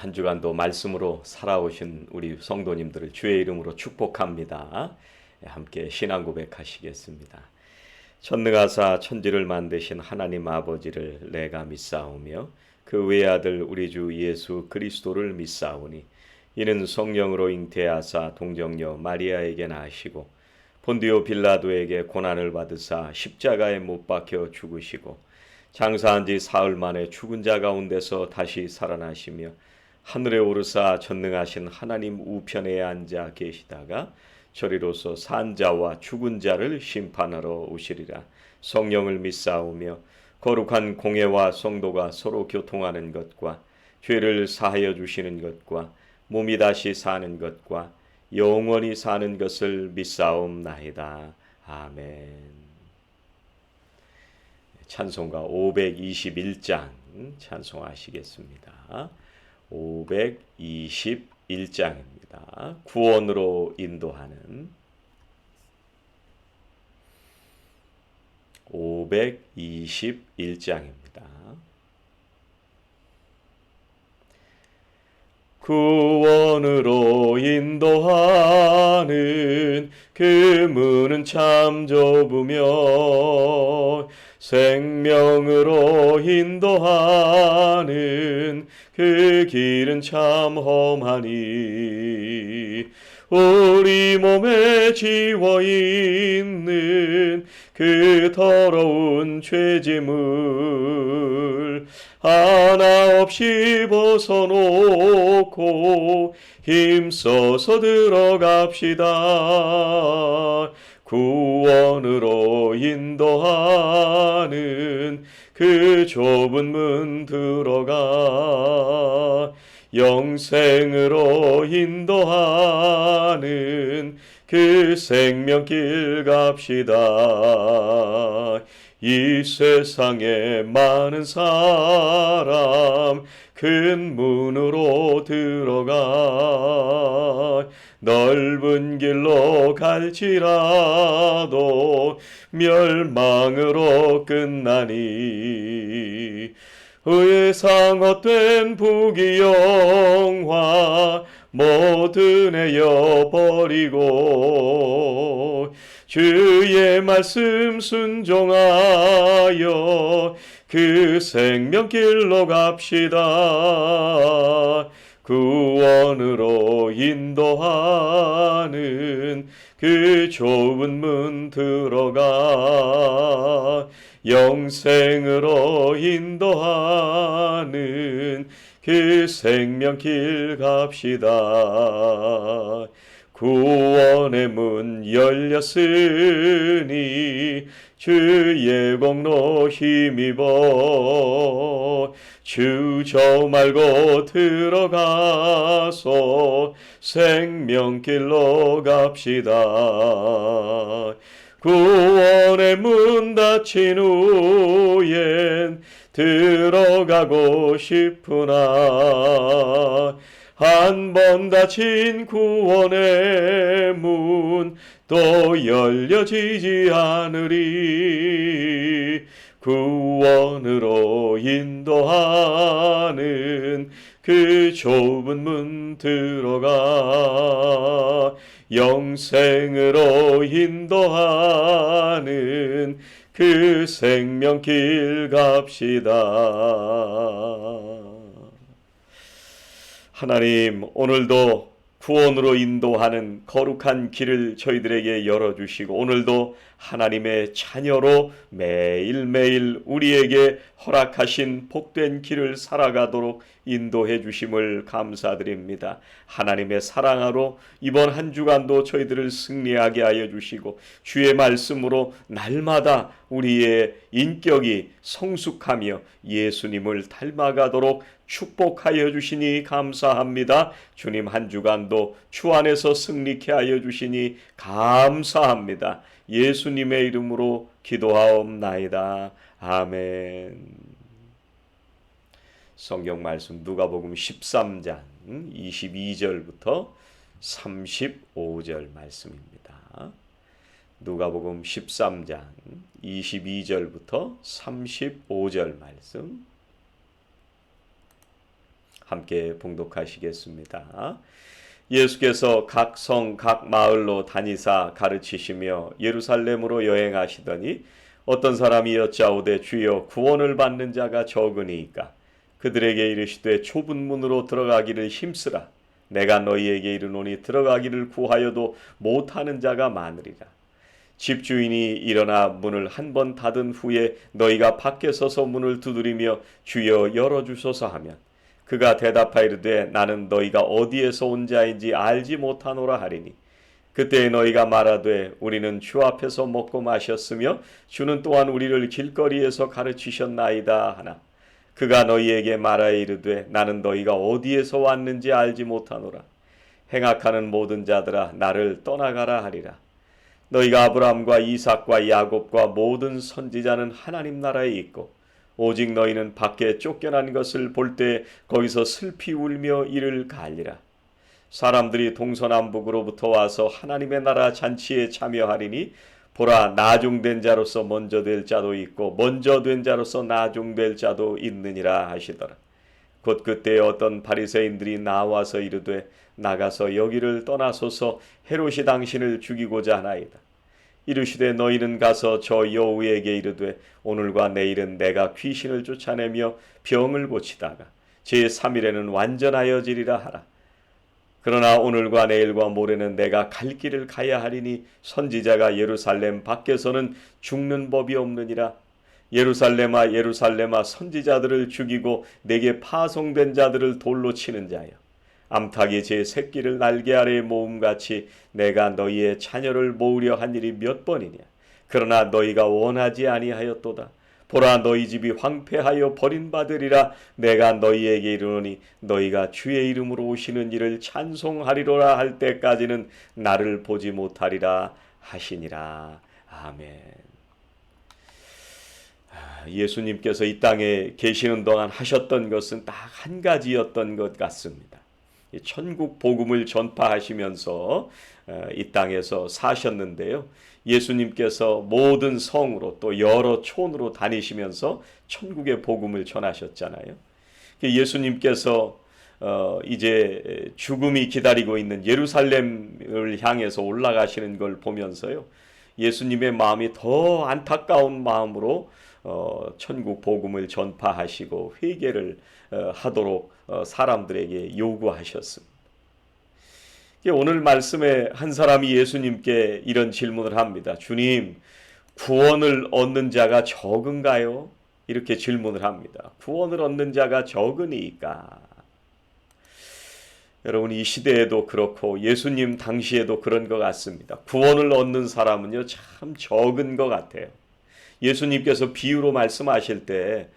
한 주간도 말씀으로 살아오신 우리 성도님들을 주의 이름으로 축복합니다. 함께 신앙 고백하시겠습니다. 전능하사 천지를 만드신 하나님 아버지를 내가 믿사오며 그 외아들 우리 주 예수 그리스도를 믿사오니 이는 성령으로 잉태하사 동정녀 마리아에게 나시고 본디오 빌라도에게 고난을 받으사 십자가에 못 박혀 죽으시고 장사한 지 사흘 만에 죽은 자 가운데서 다시 살아나시며 하늘에 오르사 전능하신 하나님 우편에 앉아 계시다가 저리로서 산 자와 죽은 자를 심판하러 오시리라. 성령을 믿사오며 거룩한 공회와 성도가 서로 교통하는 것과 죄를 사하여 주시는 것과 몸이 다시 사는 것과 영원히 사는 것을 믿사옵나이다. 아멘. 찬송가 521장 찬송하시겠습니다. 521장입니다. 구원으로 인도하는 521장입니다. 구원으로 인도하는 그 문은 참 좁으며 생명으로 인도하는 그 길은 참 험하니 우리 몸에 지워있는 그 더러운 죄짐을 하나 없이 벗어놓고 힘써서 들어갑시다. 구원으로 인도하는 그 좁은 문 들어가 영생으로 인도하는 그 생명길 갑시다. 이 세상에 많은 사람 큰 문으로 들어가 넓은 길로 갈지라도 멸망으로 끝나니 의에 상헛된 부귀영화 모두 내어버리고 주의 말씀 순종하여 그 생명길로 갑시다. 구원으로 인도하는 그 좁은 문 들어가 영생으로 인도하는 그 생명길 갑시다. 구원의 문 열렸으니 주의 공로 힘입어 주저 말고 들어가서 생명길로 갑시다. 구원의 문 닫힌 후엔 들어가고 싶으나 한 번 닫힌 구원의 문 또 열려지지 않으리. 구원으로 인도하는 그 좁은 문 들어가 영생으로 인도하는 그 생명길 갑시다. 하나님, 오늘도 구원으로 인도하는 거룩한 길을 저희들에게 열어주시고 오늘도 하나님의 자녀로 매일매일 우리에게 허락하신 복된 길을 살아가도록 인도해 주심을 감사드립니다. 하나님의 사랑으로 이번 한 주간도 저희들을 승리하게 하여 주시고 주의 말씀으로 날마다 우리의 인격이 성숙하며 예수님을 닮아가도록 축복하여 주시니 감사합니다. 주님, 한 주간도 주 안에서 승리케 하여 주시니 감사합니다. 예수님의 이름으로 기도하옵나이다. 아멘. 성경 말씀 누가복음 13장 22절부터 35절 말씀입니다. 누가복음 13장 22절부터 35절 말씀 함께 봉독하시겠습니다. 예수께서 각 성, 각 마을로 다니사 가르치시며 예루살렘으로 여행하시더니 어떤 사람이 여짜오되 주여 구원을 받는 자가 적으니이까 그들에게 이르시되 좁은 문으로 들어가기를 힘쓰라. 내가 너희에게 이르노니 들어가기를 구하여도 못하는 자가 많으리라. 집주인이 일어나 문을 한 번 닫은 후에 너희가 밖에 서서 문을 두드리며 주여 열어주소서 하면 그가 대답하이르되 나는 너희가 어디에서 온 자인지 알지 못하노라 하리니 그때 너희가 말하되 우리는 주 앞에서 먹고 마셨으며 주는 또한 우리를 길거리에서 가르치셨나이다 하나 그가 너희에게 말하이르되 나는 너희가 어디에서 왔는지 알지 못하노라. 행악하는 모든 자들아 나를 떠나가라 하리라. 너희가 아브라함과 이삭과 야곱과 모든 선지자는 하나님 나라에 있고 오직 너희는 밖에 쫓겨난 것을 볼 때 거기서 슬피 울며 이를 갈리라. 사람들이 동서남북으로부터 와서 하나님의 나라 잔치에 참여하리니 보라 나중된 자로서 먼저 될 자도 있고 먼저 된 자로서 나중될 자도 있느니라 하시더라. 곧 그때 어떤 바리새인들이 나와서 이르되 나가서 여기를 떠나소서 헤롯이 당신을 죽이고자 하나이다. 이르시되 너희는 가서 저 여우에게 이르되 오늘과 내일은 내가 귀신을 쫓아내며 병을 고치다가 제3일에는 완전하여지리라 하라. 그러나 오늘과 내일과 모레는 내가 갈 길을 가야 하리니 선지자가 예루살렘 밖에서는 죽는 법이 없느니라. 예루살렘아 예루살렘아 선지자들을 죽이고 내게 파송된 자들을 돌로 치는 자여 암탉이 제 새끼를 날개 아래에 모음같이 내가 너희의 자녀를 모으려 한 일이 몇 번이냐. 그러나 너희가 원하지 아니하였도다. 보라 너희 집이 황폐하여 버림받으리라. 내가 너희에게 이르노니 너희가 주의 이름으로 오시는 이를 찬송하리로라 할 때까지는 나를 보지 못하리라 하시니라. 아멘. 예수님께서 이 땅에 계시는 동안 하셨던 것은 딱 한 가지였던 것 같습니다. 천국 복음을 전파하시면서 이 땅에서 사셨는데요. 예수님께서 모든 성으로 또 여러 촌으로 다니시면서 천국의 복음을 전하셨잖아요. 예수님께서 이제 죽음이 기다리고 있는 예루살렘을 향해서 올라가시는 걸 보면서요. 예수님의 마음이 더 안타까운 마음으로 천국 복음을 전파하시고 회개를 하도록 사람들에게 요구하셨습니다. 오늘 말씀에 한 사람이 예수님께 이런 질문을 합니다. 주님, 구원을 얻는 자가 적은가요? 이렇게 질문을 합니다. 구원을 얻는 자가 적으니까. 여러분 이 시대에도 그렇고 예수님 당시에도 그런 것 같습니다. 구원을 얻는 사람은요 참 적은 것 같아요. 예수님께서 비유로 말씀하실 때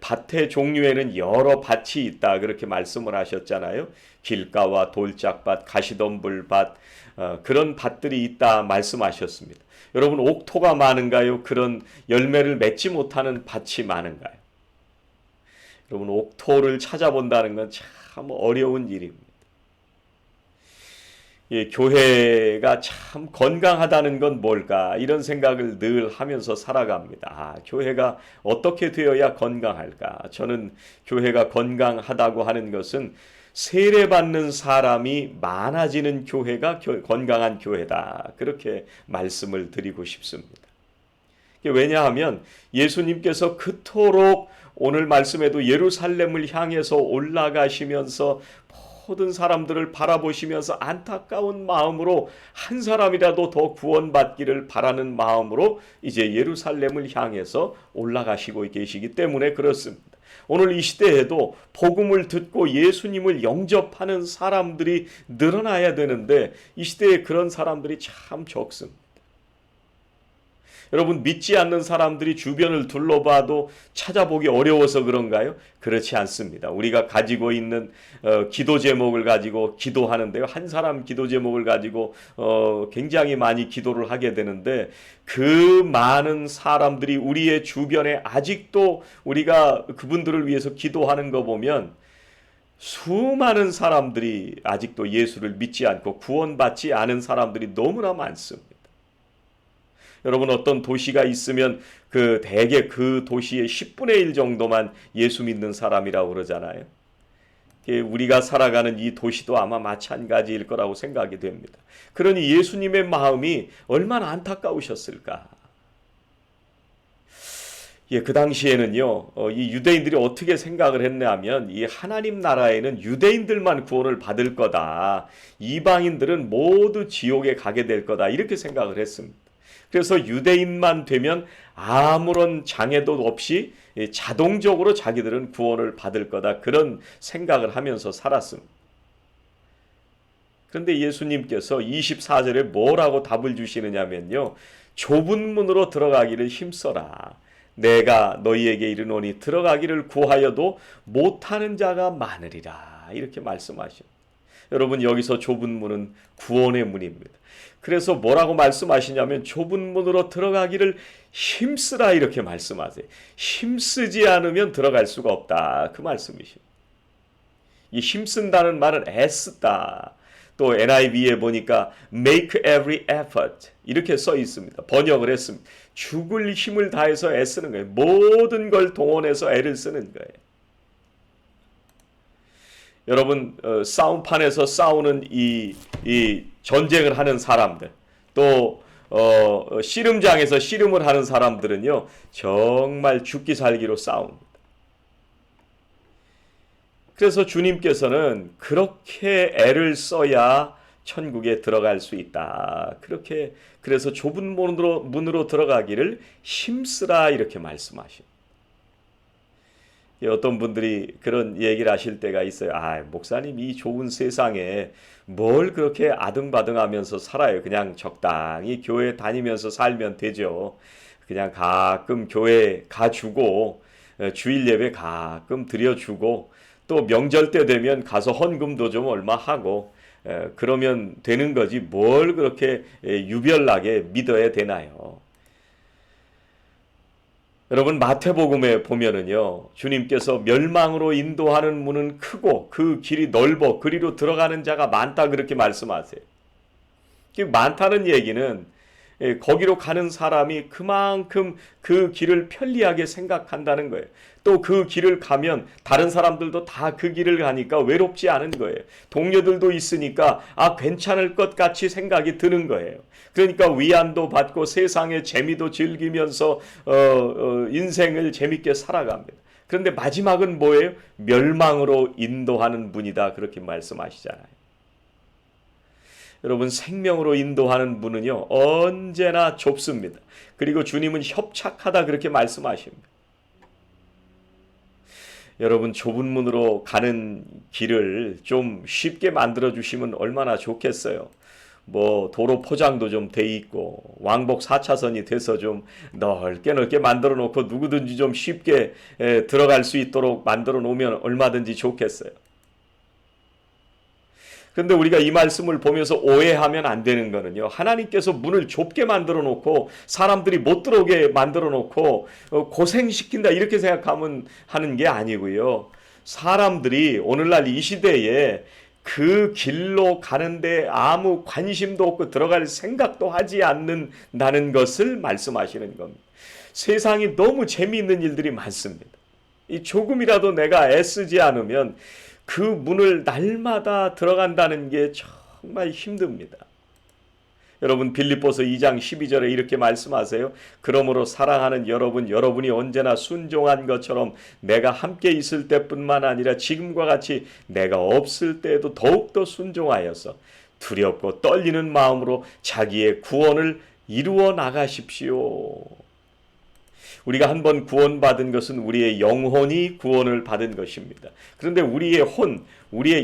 밭의 종류에는 여러 밭이 있다 그렇게 말씀을 하셨잖아요. 길가와 돌짝밭, 가시덤불밭 그런 밭들이 있다 말씀하셨습니다. 여러분 옥토가 많은가요? 그런 열매를 맺지 못하는 밭이 많은가요? 여러분 옥토를 찾아본다는 건 참 어려운 일입니다. 교회가 참 건강하다는 건 뭘까? 이런 생각을 늘 하면서 살아갑니다. 교회가 어떻게 되어야 건강할까? 저는 교회가 건강하다고 하는 것은 세례받는 사람이 많아지는 교회가 건강한 교회다. 그렇게 말씀을 드리고 싶습니다. 왜냐하면 예수님께서 그토록 오늘 말씀에도 예루살렘을 향해서 올라가시면서 모든 사람들을 바라보시면서 안타까운 마음으로 한 사람이라도 더 구원받기를 바라는 마음으로 이제 예루살렘을 향해서 올라가시고 계시기 때문에 그렇습니다. 오늘 이 시대에도 복음을 듣고 예수님을 영접하는 사람들이 늘어나야 되는데 이 시대에 그런 사람들이 참 적습니다. 여러분 믿지 않는 사람들이 주변을 둘러봐도 찾아보기 어려워서 그런가요? 그렇지 않습니다. 우리가 가지고 있는 기도 제목을 가지고 기도하는데요. 한 사람 기도 제목을 가지고 굉장히 많이 기도를 하게 되는데 그 많은 사람들이 우리의 주변에 아직도 우리가 그분들을 위해서 기도하는 거 보면 수많은 사람들이 아직도 예수를 믿지 않고 구원받지 않은 사람들이 너무나 많습니다. 여러분 어떤 도시가 있으면 대개 그 도시의 10분의 1 정도만 예수 믿는 사람이라고 그러잖아요. 우리가 살아가는 이 도시도 아마 마찬가지일 거라고 생각이 됩니다. 그러니 예수님의 마음이 얼마나 안타까우셨을까. 그 당시에는요, 이 유대인들이 어떻게 생각을 했냐면, 이 하나님 나라에는 유대인들만 구원을 받을 거다. 이방인들은 모두 지옥에 가게 될 거다. 이렇게 생각을 했습니다. 그래서 유대인만 되면 아무런 장애도 없이 자동적으로 자기들은 구원을 받을 거다. 그런 생각을 하면서 살았습니다. 그런데 예수님께서 24절에 뭐라고 답을 주시느냐면요, 좁은 문으로 들어가기를 힘써라. 내가 너희에게 이르노니 들어가기를 구하여도 못하는 자가 많으리라. 이렇게 말씀하십니다. 여러분, 여기서 좁은 문은 구원의 문입니다. 그래서 뭐라고 말씀하시냐면 좁은 문으로 들어가기를 힘쓰라 이렇게 말씀하세요. 힘쓰지 않으면 들어갈 수가 없다. 그 말씀이십니다. 이 힘쓴다는 말은 애쓰다. 또 NIV에 보니까 make every effort 이렇게 써 있습니다. 번역을 했습니다. 죽을 힘을 다해서 애쓰는 거예요. 모든 걸 동원해서 애를 쓰는 거예요. 여러분, 싸움판에서 싸우는 이 전쟁을 하는 사람들, 또 씨름장에서 씨름을 하는 사람들은요, 정말 죽기 살기로 싸웁니다. 그래서 주님께서는 그렇게 애를 써야 천국에 들어갈 수 있다. 그래서 좁은 문으로 들어가기를 힘쓰라 이렇게 말씀하십니다. 어떤 분들이 그런 얘기를 하실 때가 있어요. 목사님, 이 좁은 세상에 뭘 그렇게 아등바등하면서 살아요. 그냥 적당히 교회 다니면서 살면 되죠. 그냥 가끔 교회 가주고 주일 예배 가끔 드려주고 또 명절 때 되면 가서 헌금도 좀 얼마 하고 그러면 되는 거지 뭘 그렇게 유별나게 믿어야 되나요? 여러분, 마태복음에 보면은요, 주님께서 멸망으로 인도하는 문은 크고 그 길이 넓어 그리로 들어가는 자가 많다 그렇게 말씀하세요. 많다는 얘기는 거기로 가는 사람이 그만큼 그 길을 편리하게 생각한다는 거예요. 또 그 길을 가면 다른 사람들도 다 그 길을 가니까 외롭지 않은 거예요. 동료들도 있으니까 괜찮을 것 같이 생각이 드는 거예요. 그러니까 위안도 받고 세상의 재미도 즐기면서 인생을 재밌게 살아갑니다. 그런데 마지막은 뭐예요? 멸망으로 인도하는 문이다 그렇게 말씀하시잖아요. 여러분, 생명으로 인도하는 문은요 언제나 좁습니다. 그리고 주님은 협착하다 그렇게 말씀하십니다. 여러분, 좁은 문으로 가는 길을 좀 쉽게 만들어 주시면 얼마나 좋겠어요. 도로 포장도 좀 돼 있고 왕복 4차선이 돼서 좀 넓게 만들어 놓고 누구든지 좀 쉽게 들어갈 수 있도록 만들어 놓으면 얼마든지 좋겠어요. 그런데 우리가 이 말씀을 보면서 오해하면 안 되는 거는요, 하나님께서 문을 좁게 만들어 놓고 사람들이 못 들어오게 만들어 놓고 고생시킨다 이렇게 생각하면 하는 게 아니고요. 사람들이 오늘날 이 시대에 그 길로 가는데 아무 관심도 없고 들어갈 생각도 하지 않는다는 것을 말씀하시는 겁니다. 세상이 너무 재미있는 일들이 많습니다. 이 조금이라도 내가 애쓰지 않으면 그 문을 날마다 들어간다는 게 정말 힘듭니다. 여러분, 빌립보서 2장 12절에 이렇게 말씀하세요. 그러므로 사랑하는 여러분이 언제나 순종한 것처럼 내가 함께 있을 때뿐만 아니라 지금과 같이 내가 없을 때에도 더욱더 순종하여서 두렵고 떨리는 마음으로 자기의 구원을 이루어 나가십시오. 우리가 한번 구원받은 것은 우리의 영혼이 구원을 받은 것입니다. 그런데 우리의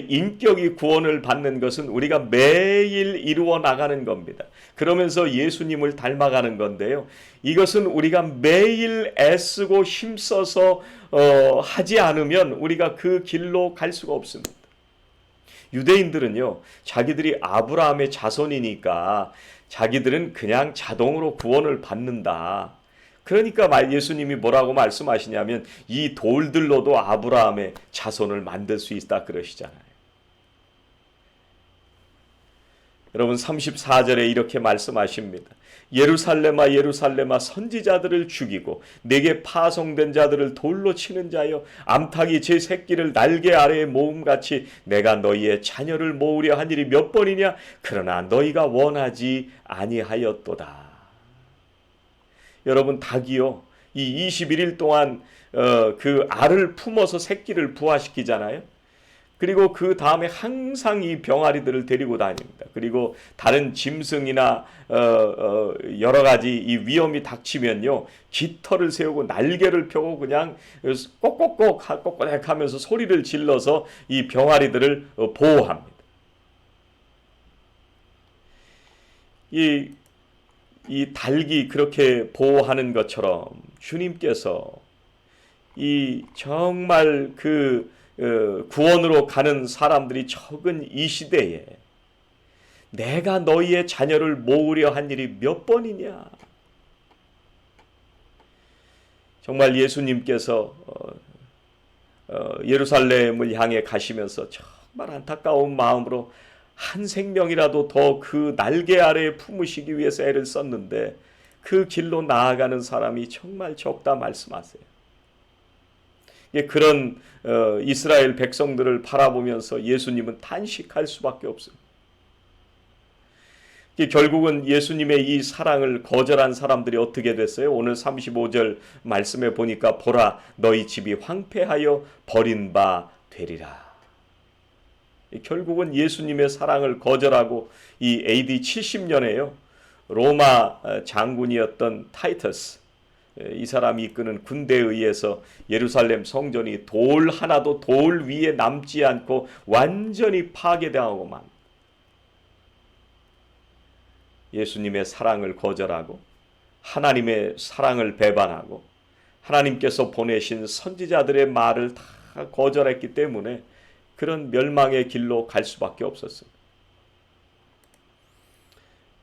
인격이 구원을 받는 것은 우리가 매일 이루어 나가는 겁니다. 그러면서 예수님을 닮아가는 건데요. 이것은 우리가 매일 애쓰고 힘써서 하지 않으면 우리가 그 길로 갈 수가 없습니다. 유대인들은요, 자기들이 아브라함의 자손이니까 자기들은 그냥 자동으로 구원을 받는다. 그러니까 예수님이 뭐라고 말씀하시냐면 이 돌들로도 아브라함의 자손을 만들 수 있다 그러시잖아요. 여러분 34절에 이렇게 말씀하십니다. 예루살렘아 예루살렘아 선지자들을 죽이고 내게 파송된 자들을 돌로 치는 자여 암탉이 제 새끼를 날개 아래에 모음같이 내가 너희의 자녀를 모으려 한 일이 몇 번이냐 그러나 너희가 원하지 아니하였도다. 여러분 닭이요 이 21일 동안 그 알을 품어서 새끼를 부화시키잖아요. 그리고 그 다음에 항상 이 병아리들을 데리고 다닙니다. 그리고 다른 짐승이나 여러 가지 이 위험이 닥치면요 깃털을 세우고 날개를 펴고 그냥 꼬꼬꼬 하면서 소리를 질러서 이 병아리들을 보호합니다. 이 닭이 그렇게 보호하는 것처럼 주님께서 이 정말 그 구원으로 가는 사람들이 적은 이 시대에 내가 너희의 자녀를 모으려 한 일이 몇 번이냐. 정말 예수님께서 예루살렘을 향해 가시면서 정말 안타까운 마음으로 한 생명이라도 더 그 날개 아래에 품으시기 위해서 애를 썼는데 그 길로 나아가는 사람이 정말 적다 말씀하세요. 그런 이스라엘 백성들을 바라보면서 예수님은 탄식할 수밖에 없습니다. 결국은 예수님의 이 사랑을 거절한 사람들이 어떻게 됐어요? 오늘 35절 말씀에 보니까 보라 너희 집이 황폐하여 버린 바 되리라. 결국은 예수님의 사랑을 거절하고 이 AD 70년에요. 로마 장군이었던 타이터스 이 사람이 이끄는 군대에 의해서 예루살렘 성전이 돌 하나도 돌 위에 남지 않고 완전히 파괴당하고 만 예수님의 사랑을 거절하고 하나님의 사랑을 배반하고 하나님께서 보내신 선지자들의 말을 다 거절했기 때문에 그런 멸망의 길로 갈 수밖에 없었습니다.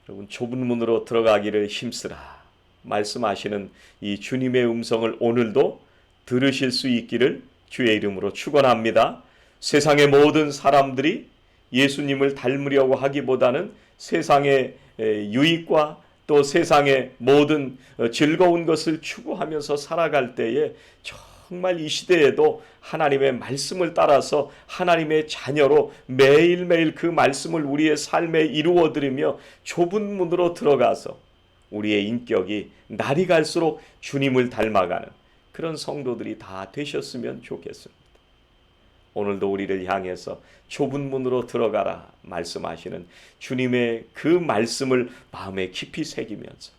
여러분 좁은 문으로 들어가기를 힘쓰라 말씀하시는 이 주님의 음성을 오늘도 들으실 수 있기를 주의 이름으로 축원합니다. 세상의 모든 사람들이 예수님을 닮으려고 하기보다는 세상의 유익과 또 세상의 모든 즐거운 것을 추구하면서 살아갈 때에 정말 이 시대에도 하나님의 말씀을 따라서 하나님의 자녀로 매일매일 그 말씀을 우리의 삶에 이루어드리며 좁은 문으로 들어가서 우리의 인격이 날이 갈수록 주님을 닮아가는 그런 성도들이 다 되셨으면 좋겠습니다. 오늘도 우리를 향해서 좁은 문으로 들어가라 말씀하시는 주님의 그 말씀을 마음에 깊이 새기면서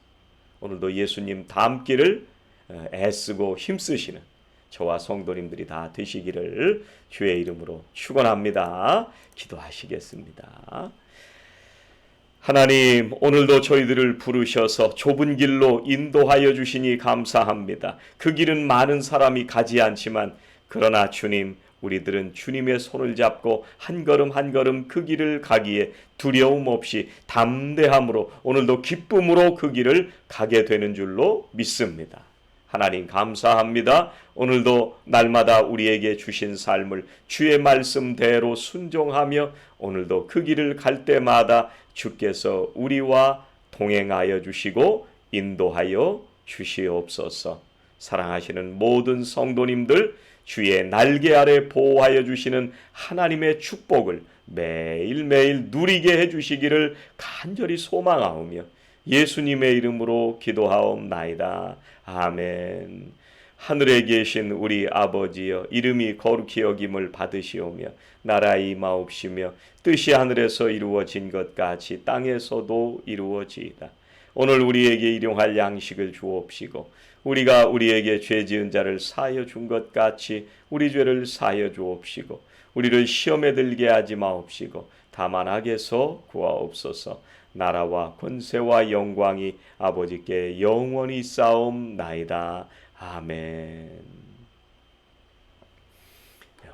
오늘도 예수님 닮기를 애쓰고 힘쓰시는 저와 성도님들이 다 되시기를 주의 이름으로 축원합니다. 기도하시겠습니다. 하나님 오늘도 저희들을 부르셔서 좁은 길로 인도하여 주시니 감사합니다. 그 길은 많은 사람이 가지 않지만 그러나 주님 우리들은 주님의 손을 잡고 한 걸음 한 걸음 그 길을 가기에 두려움 없이 담대함으로 오늘도 기쁨으로 그 길을 가게 되는 줄로 믿습니다. 하나님 감사합니다. 오늘도 날마다 우리에게 주신 삶을 주의 말씀대로 순종하며 오늘도 그 길을 갈 때마다 주께서 우리와 동행하여 주시고 인도하여 주시옵소서. 사랑하시는 모든 성도님들 주의 날개 아래 보호하여 주시는 하나님의 축복을 매일매일 누리게 해주시기를 간절히 소망하오며 예수님의 이름으로 기도하옵나이다. 아멘. 하늘에 계신 우리 아버지여 이름이 거룩히 여김을 받으시오며 나라 임하옵시며 뜻이 하늘에서 이루어진 것 같이 땅에서도 이루어지이다. 오늘 우리에게 일용할 양식을 주옵시고 우리가 우리에게 죄 지은 자를 사하여 준 것 같이 우리 죄를 사하여 주옵시고 우리를 시험에 들게 하지 마옵시고 다만 악에서 구하옵소서. 나라와 권세와 영광이 아버지께 영원히 싸움나이다. 아멘.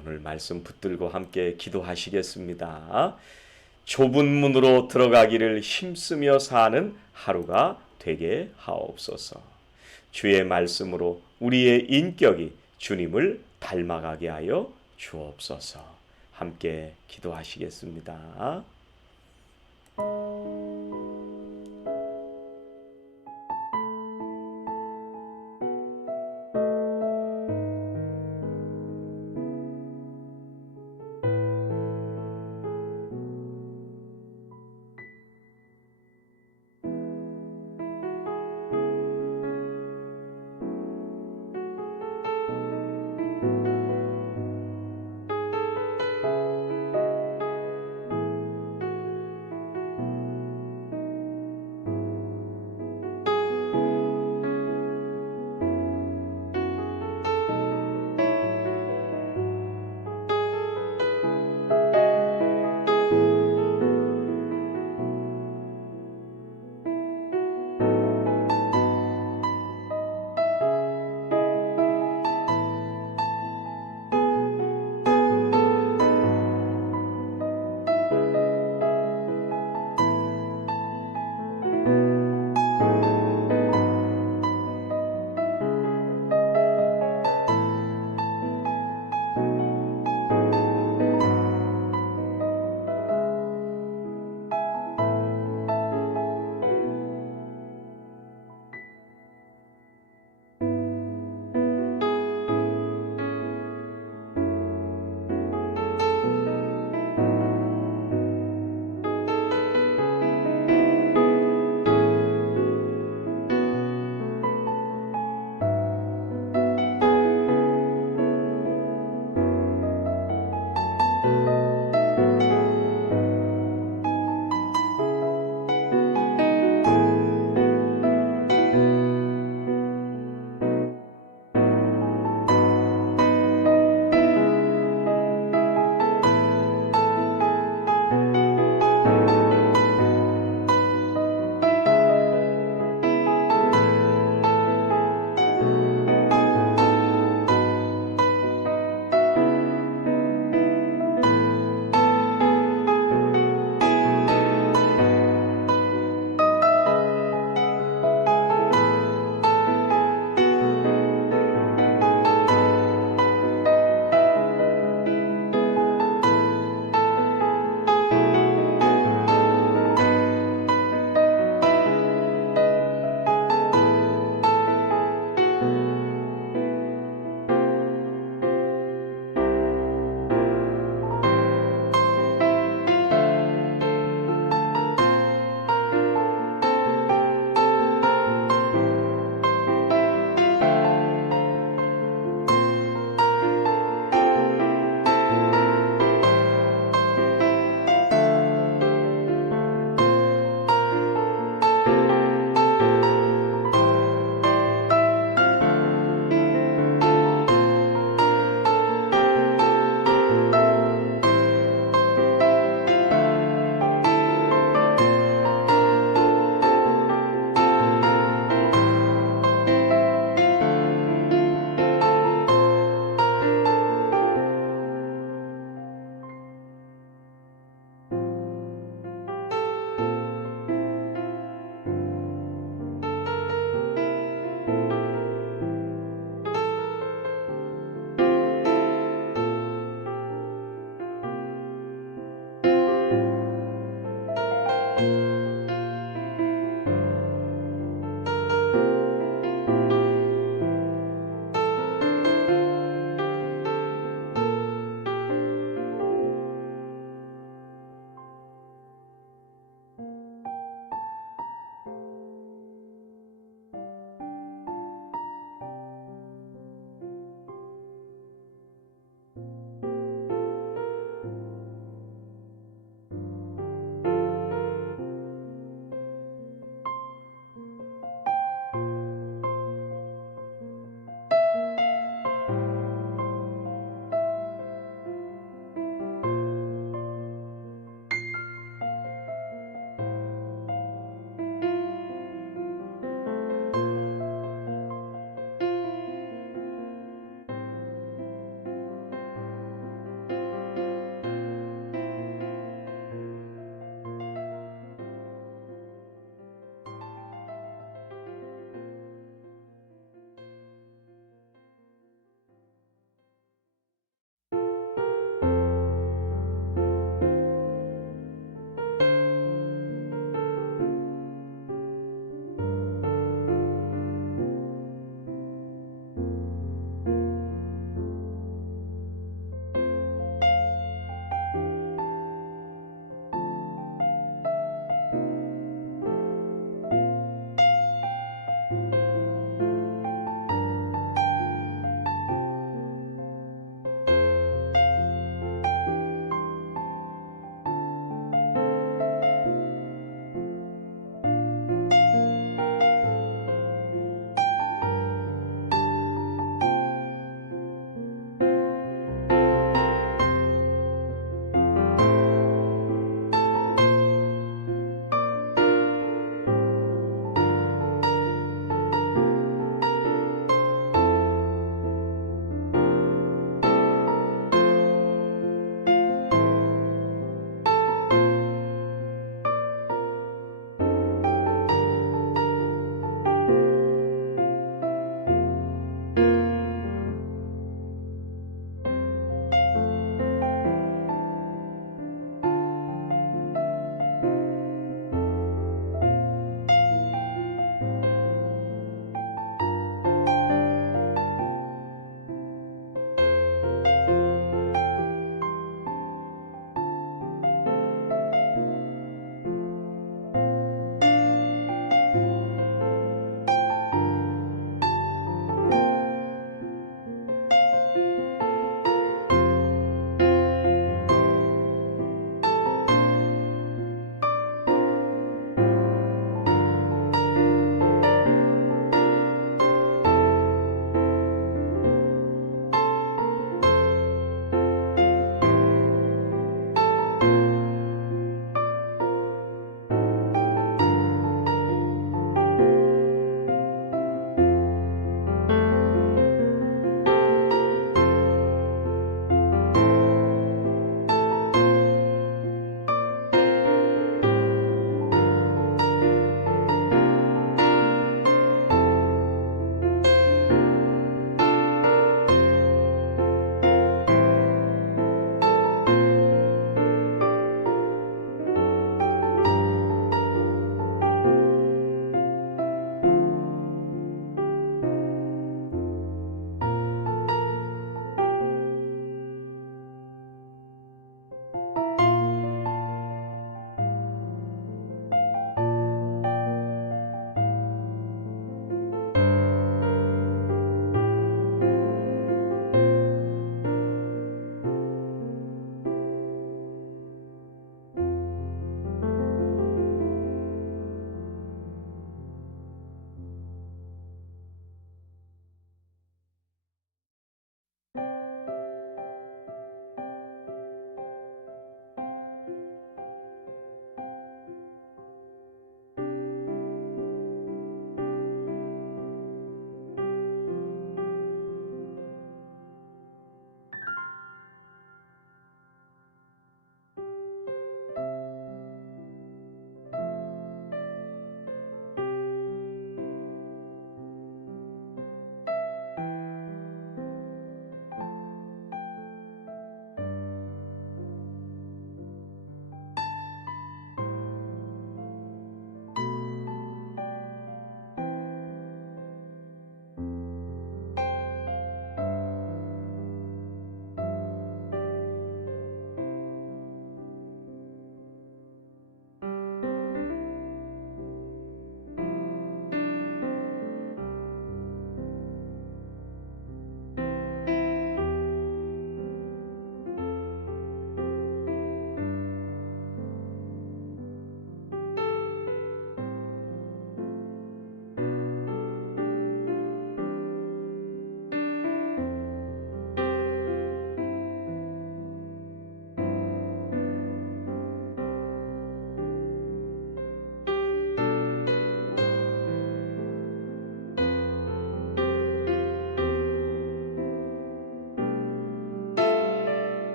오늘 말씀 붙들고 함께 기도하시겠습니다. 좁은 문으로 들어가기를 힘쓰며 사는 하루가 되게 하옵소서. 주의 말씀으로 우리의 인격이 주님을 닮아가게 하여 주옵소서. 함께 기도하시겠습니다.